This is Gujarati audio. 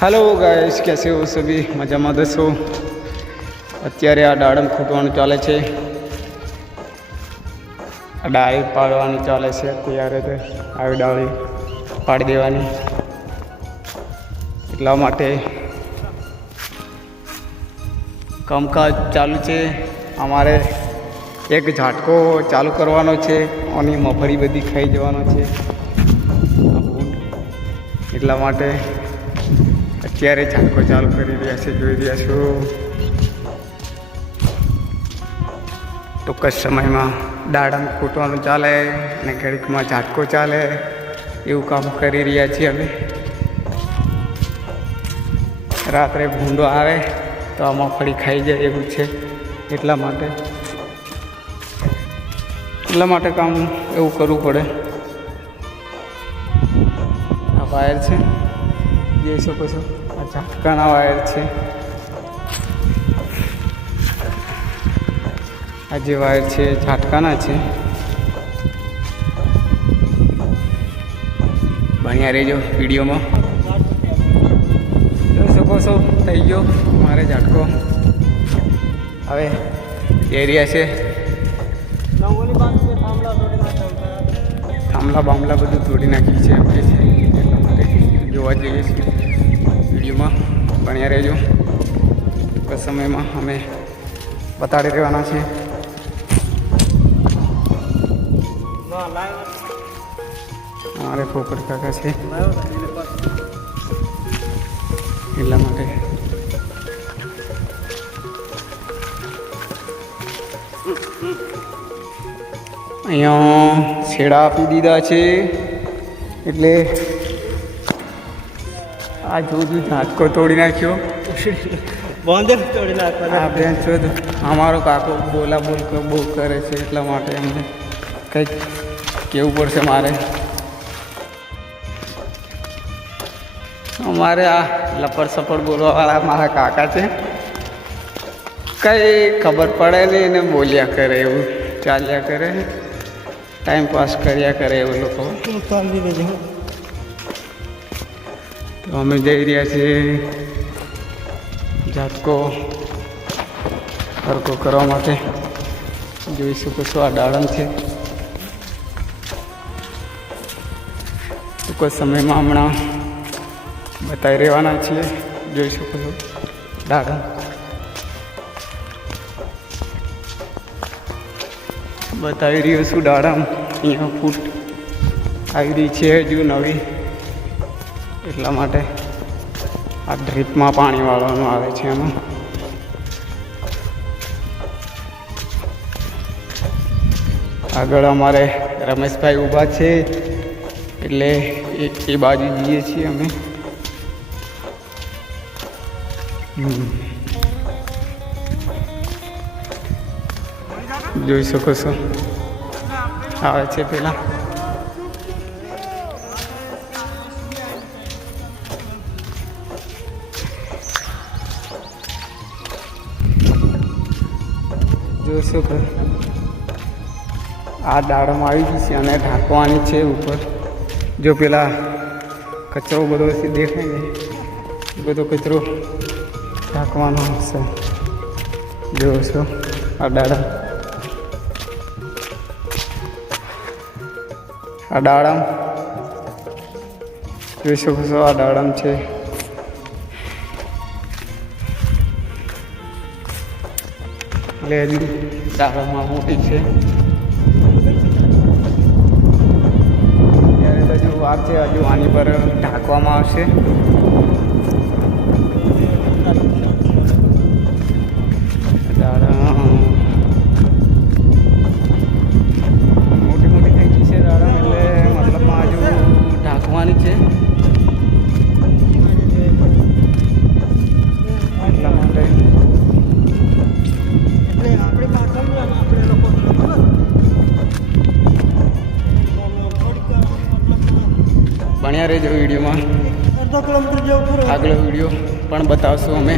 हेलो गाइस, कैसे हो सभी? मजाમાં દસો. અત્યારે આ દાડમ ખૂટવાનું ચાલે છે, આ ડાળી પાડવાની ચાલે છે. અત્યારે તો આવી ડાળી પાડી દેવાની, એટલા માટે કામકાજ ચાલુ છે. અમારે એક ઝાટકો ચાલુ કરવાનો છે અને મફળી બધી ખાઈ જવાનો છે, એટલા માટે અત્યારે ઝાટકો ચાલુ કરી રહ્યા છે. જોઈ રહ્યા છો, ટૂંક જ સમયમાં દાડમ ફૂટવાનું ચાલે અને ઘડીકમાં ઝાટકો ચાલે, એવું કામ કરી રહ્યા છીએ અમે. રાત્રે ભૂંડો આવે તો આ મગફળી ખાઈ જાય એવું છે, એટલા માટે કામ એવું કરવું પડે. આ વાયર છે, જોઈ શકો છો, આ ઝાટકાના વાયર છે. આ જે વાયર છે ઝાટકાના છે. બન્યા રહેજો વિડીયોમાં. જોઈ શકો છો, થઈ ગયો મારે ઝાટકો. હવે એરિયા છે, થાંભલા બાંભલા બધું તોડી નાખ્યું છે એમ કે છે, એટલા માટે જોવા જઈએ છીએ. વિડીયોમાં બન્યા રહેજો. ટૂંક સમયમાં અમે બતાડી રહેવાના છીએ. અમારે ફોકટ કાકા છે, એટલા માટે અહીંયા છેડા આપી દીધા છે. એટલે આ જોજુ ઝાટકો તોડી નાખ્યો. આ બેન છો, અમારો કાકો બોલ બહુ કરે છે, એટલા માટે અમને કંઈક કહેવું પડશે. અમારે આ લપડ સપડ બોલવાવાળા મારા કાકા છે, કંઈ ખબર પડે નહીં ને બોલ્યા કરે, એવું ચાલ્યા કરે, ટાઈમ પાસ કર્યા કરે એવું લોકો. તો અમે જઈ રહ્યા છીએ ઝાટકો હરકો કરવા માટે. જોઈ શકો છો, આ દાડમ છે. ટૂંક સમયમાં હમણાં બતાવી રહેવાના છીએ. જોઈ શકો છો, દાડમ બતાવી રહ્યો છું. દાડમ અહીંયા ફૂટ આવી રહી છે હજુ નવી, એટલા માટે આ ડ્રીપમાં પાણી વાળવાનું આવે છે. એમાં આગળ અમારે રમેશભાઈ ઊભા છે, એટલે એ બાજુ જઈએ છીએ અમે. જોઈ શકો છો, આવે છે પેલા. જોઈ શકો, આ દાડમ આવી ગઈ છે અને ઢાંકવાની છે ઉપર. જો પેલા કચરો બધો દેખાય ને, એ બધો કચરો ઢાંકવાનો હશે. જોવો છો, આ દાડમ જોઈ શકો છો, આ દાડમ છે. એટલે હજુ દાડમમાં મોટી છે, ત્યારે હજુ વાર છે. હજુ આની પર ઢાંકવામાં આવશે. દાડમ મોટી થઈ ગઈ છે દાડમ, એટલે મતલબમાં હજુ ઢાંકવાની છે, એટલા માટે. બન્યા રહેજો વિડીયોમાં. આગલો વિડીયો પણ બતાવશું અમે.